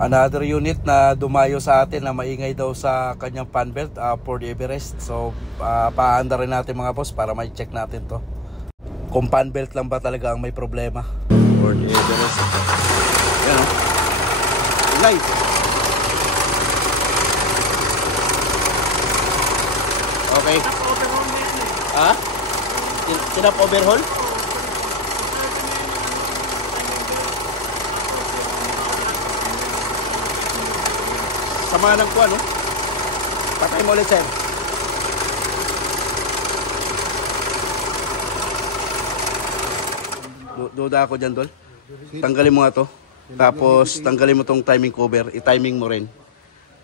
Another unit na dumayo sa atin na maingay daw sa kanyang fan belt, Ford Everest. So paanda rin natin mga boss para may check natin to kung fan belt lang ba talaga ang may problema. Ford Everest. Yan o, ingay. Okay. Ha? Sinap overhaul? Sama ng kuwan, no? Patay mo ulit, sir. Duda ako dyan, Dol. Tanggalin mo nga to. Tapos, tanggalin mo tong timing cover. I-timing mo rin.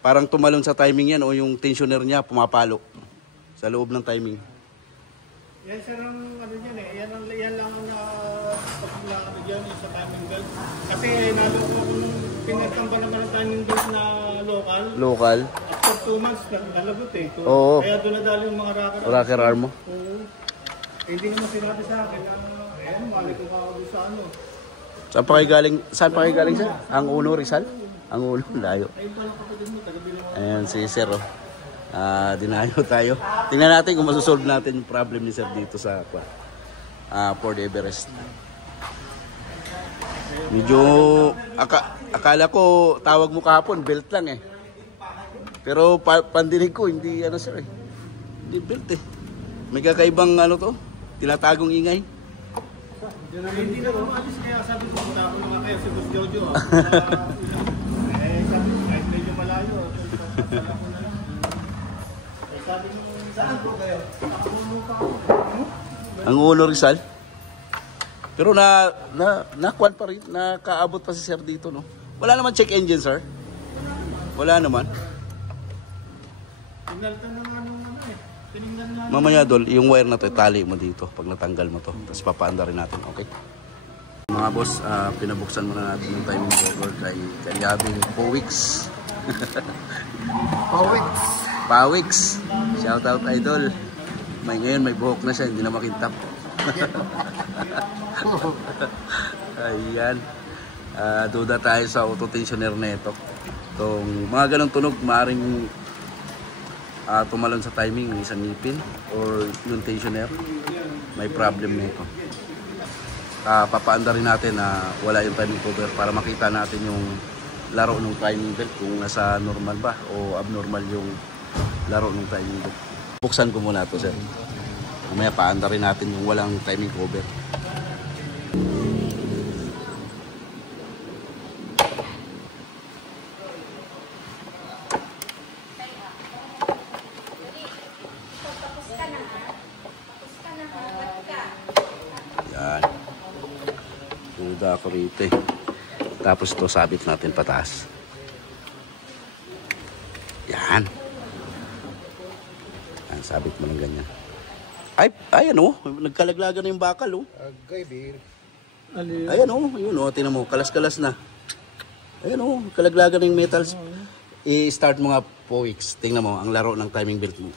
Parang tumalon sa timing yan o yung tensioner niya pumapalo sa loob ng timing. Yan, sir, ang ano dyan eh. Yan lang ang pagkakalakan dyan sa timing belt. Kasi naloko ko nung pinagtamba naman ang timing belt na local. After 2 months, nalagot eh. Oo. Kaya doon nadali yung mga rocker arm mo. Oo. Eh, hindi naman sinabi sa akin na, mali ko ka ako sa ano. Saan pa kayo galing sir? Ang Uno, Rizal? Ang Uno, layo. Ayan si sir, oh. Dinayo tayo. Tingnan natin kung masosolve natin yung problem ni sir dito sa Ford Everest. Medyo akala ko tawag mo kahapon belt lang eh. Pero pandinig ko hindi ano sir eh. Hindi belt eh. May kakaibang ano to, tinatagong ingay. Hindi na umalis kaya sabi ko punta ako naman kaya si Boss Jojo. Sabi ko kahit medyo malayo. Sabi ko, saan po kayo? Ang Uno, Rizal? Pero nakuan pa rin, nakaabot pa si sir dito, no? Wala naman check engine, sir? Wala naman. Pinalta na nga nung ano eh. Tinignan na. Mamaya, Dol, yung wire na to, itali mo dito pag natanggal mo to. Tapos papaanda rin natin, okay? Mga boss, pinabuksan muna natin yung timing cover kay Yabing Powix. Powix. Shout out, idol. Ngayon may buhok na siya, hindi na makintap. Ayan. Duda tayo sa auto-tensioner na ito. Itong mga ganong tunog, maaaring tumalon sa timing ng isang ngipin or yung tensioner. May problem na ito. Papaanda rin natin na wala yung timing cover para makita natin yung laro ng timing belt kung nasa normal ba o abnormal yung laro ng timing belt. Buksan ko muna ito, sir. Mamaya paanda rin natin yung walang timing cover. Yan. Duda ako rito eh. Tapos ito sabit natin pataas. Yan. Yan, sabit mo lang ganyan. Ayan oh, nagkalaglagan na yung bakal oh. Ayan oh, yun oh, tinan mo, kalas-kalas na. Ayan oh, kalaglagan na yung metals. I-start mo nga po weeks. Tingnan mo, ang laro ng timing belt mo.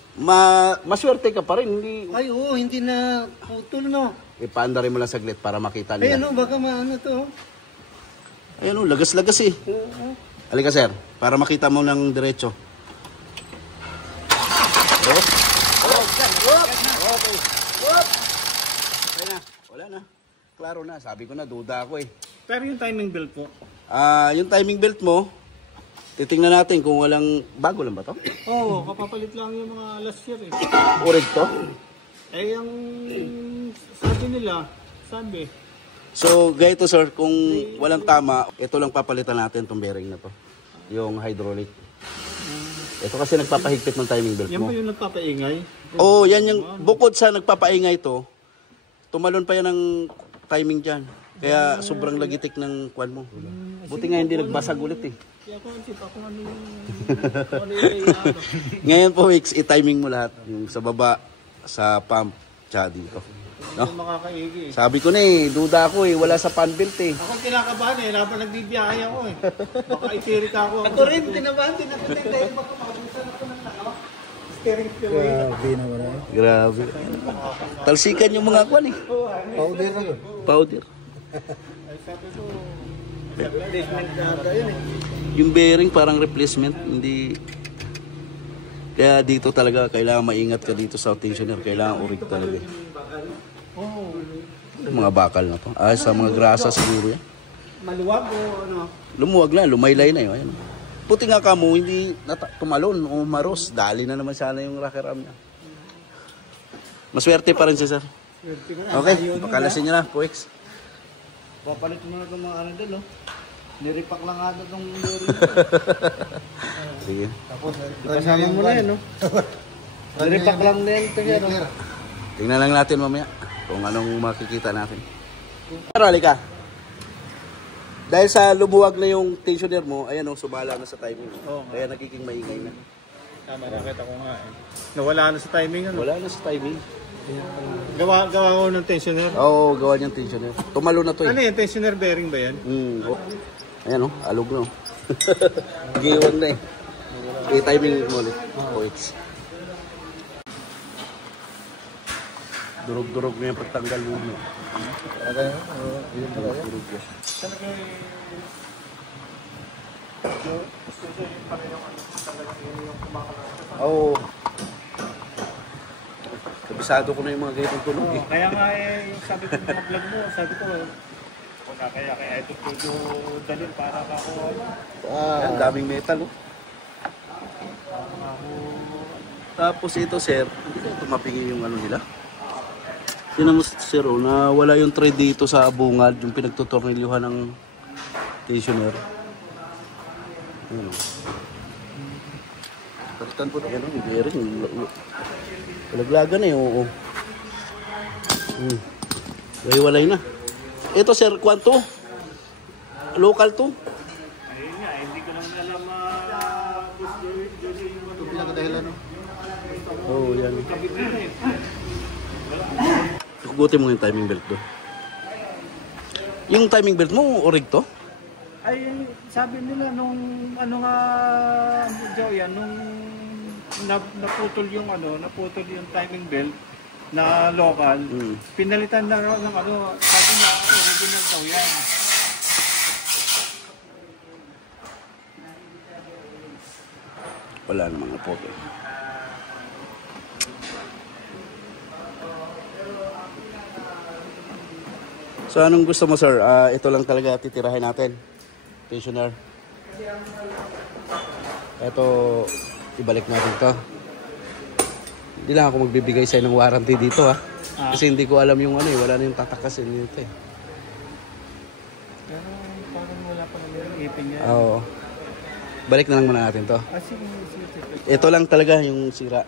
Maswerte ka pa rin, hindi... Ay oo, hindi na putol no. Ipaanda rin mo lang saglit para makita nila. Ayan oh, baka maano to. Ayan o, lagas-lagas eh. Halika sir, para makita mo ng diretso. Okay na, wala na. Klaro na, sabi ko na, duda ako eh. Pero yung timing belt po? Yung timing belt mo, titingnan natin kung walang, bago lang ba to? Oo, kapapalit lang yung mga last year eh. Urig to? Eh yung sabi nila, sabi. So, ganito sir, kung walang tama, ito lang papalitan natin itong bearing na to. Yung hydraulic. Ito kasi nagpapahigpit ng timing belt mo. Yan ba yung nagpapaingay? Oo, yan yung, bukod sa nagpapaingay to, tumalon pa yan ng timing dyan. Kaya sobrang lagitik ng kwan mo. Buti nga hindi nagbasag ulit eh. Kaya ako ang tip, ako ano yung... Ngayon po, Wix, i-timing mo lahat. Yung sa baba, sa pump, tsaka dito. No? Makakaigi. Sabi ko na eh, duda ako eh, wala sa fan belt eh. Ako kinakabahan eh, habang nagbibiyahe ako eh. Baka itirik ako. Ako rin, tinabahan, tinapatay dahil baka makabusan ako ng ano. Steering wheel. Grabe na wala. Grabe. Talsikan yung mga kwan eh. Powder na yun. Powder. Ay sabi ko, basement na yun eh. Yung bearing parang replacement, hindi. Kaya dito talaga kailangan maingat ka dito sa tensioner, kailangan urig talaga. Oh. Mga bakal na to. Sa mga grasa siguro yan. Maluwag o ano? Lumuwag na, lumaylay na yun. Ayan. Puti nga ka mo, hindi tumalon o maros. Dali na naman sana yung rocker arm niya. Maswerte pa rin siya, sir. Swerte ka na. Okay, pakalasin niya na, Puix. Papalit mo na itong mga ano doon, no? Niripak lang ata itong lori. Sige. Tapos, Kasama mo na yan, no? Niripak lang din ito yan, no? Tingnan lang natin mamaya kung anong makikita natin. Pero halika. Dahil sa lumuwag na yung tensioner mo, ayan o, sumala na sa timing. Oo. Kaya nagiging maingay na. Tama, nakita ko nga eh. Nawala na sa timing, ano? Wala na sa timing. Gawa ko ng tensioner. Oo, gawa niyang tensioner. Tumalo na to eh. Ano yan? Tensioner bearing ba yan? Oh. Ayan o, alog na o. Giwan na eh. I-timing mo ulit. Points. Durog-durog na yung pagtanggal mo. Durog-durog yan. Oo. Kabisado ko na yung mga ganitong tunog eh. Kaya nga eh, yung sabi ko mga vlog mo, sabi ko, kaya ito tudo dalhin para ako. Ang daming metal oh. Tapos ito sir, hindi ko tumapingin yung ano nila. Tinan mo sir, na wala yung thread dito sa bungad, yung pinagtutornilyuhan ng tensioner. Ano? Palitan po na yan, yung bearing. Kalaglagan eh, oo. Walay na. Ito sir, kwanto? Local to? Ayun nga, hindi ko naman alam Ito pinakadahilan, no? Oo, yan. Kugutin mo yung timing belt doon. Yung timing belt mo, orig to? Ay, sabi nila nung ano nga, Joe, nung naputol yung timing belt na local, pinalitan na raw ng ano, sabi niya, original daw yan. Wala namang photo. So anong gusto mo sir? Ito lang talaga titirahin natin. Tensioner. Ito, ibalik natin to. Hindi lang ako magbibigay sa'yo ng warranty dito ha. Kasi hindi ko alam yung ano eh. Wala na yung tatakasin dito eh. Pero parang wala pa naman yung ipin niya. Oo. Balik na lang muna natin to. Sige. Ito lang talaga yung sira.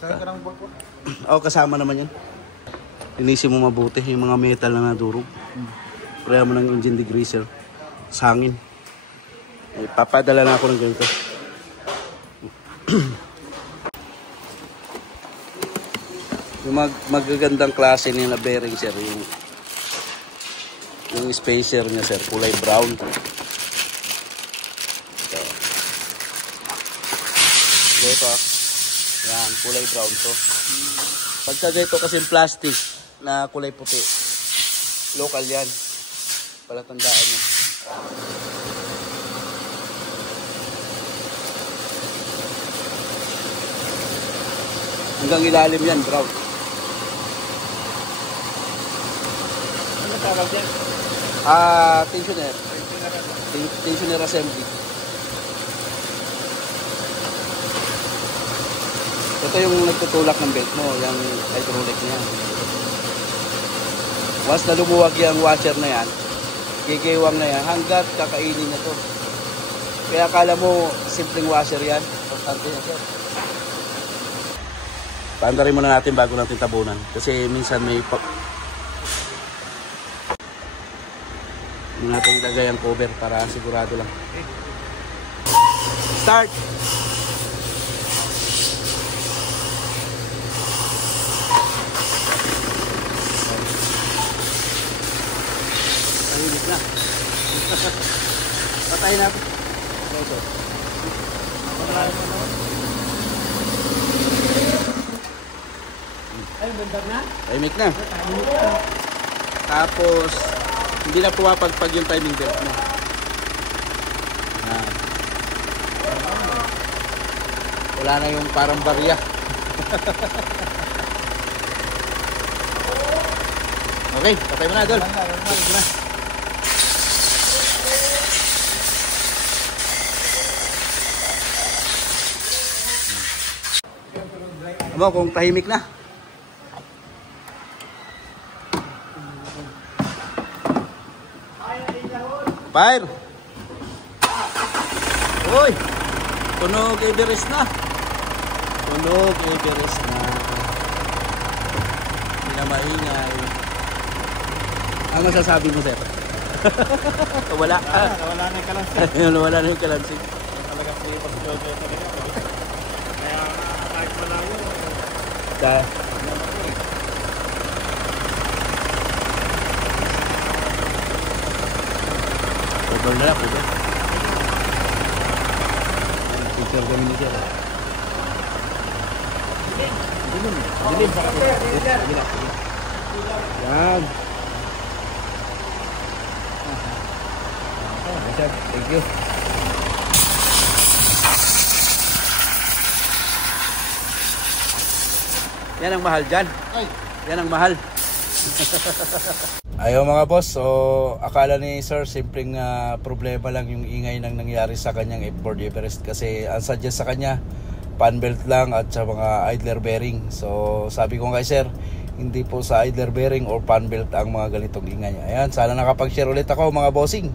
Kasama ka ng bako? Oo, kasama naman yan. Inisip mo mabuti yung mga metal na nadurog. Kaya mo ng engine degreaser. Sa hangin. Papadala na ako ng ganito. Yung magagandang klase niya na bearing sir, yung spacer niya sir, kulay brown. Ito. Yan, kulay brown to. Pagka dito kasi plastic na kulay puti, local yan. Palatandaan niya. Hanggang ilalim yan, brown. Ano tawag yan? Tensioner. Tensioner assembly. Ito yung nagtutulak ng belt mo, yung hydraulic niya. Once na lumuwag yung washer na yan, gigiwang na yan, hanggat kakainin niya to. Kaya akala mo, simpleng washer yan. Importante yan, sir. Paandarin muna natin bago natin tabunan. Kasi minsan may hindi natin ilagay ang cover para sigurado lang. Start! Tahimik na. Patayin natin. Ito. Ay, bandar na? Tahimik na. Tapos, hindi na pumapagpag yung timing belt mo. Wala na yung parang barya. Okay, patay mo na, Idol. Patay mo na. Amo, kung tahimik na. Fire! Uy! Tunog Everest na. Tunog Everest na. Hindi na maingay. Ang masasabi mo, sir? Wala. Wala na yung kalansing. Wala na yung kalansing. Talaga po yung pag-jojo talaga. Kaya kahit malayo. Kaya. Pudol na lang, pudol. Picture kami ni sir. Dilim. Yan. Thank you. Yan ang mahal dyan. Yan ang mahal. Ayaw mga boss, so akala ni sir simpleng problema lang yung ingay nang nangyari sa kanyang F-Board Everest kasi ang suggest sa kanya fan belt lang at sa mga idler bearing. So sabi ko kay sir, hindi po sa idler bearing or fan belt ang mga ganitong ingay. Ayan, sana nakapag-share ulit ako mga bossing.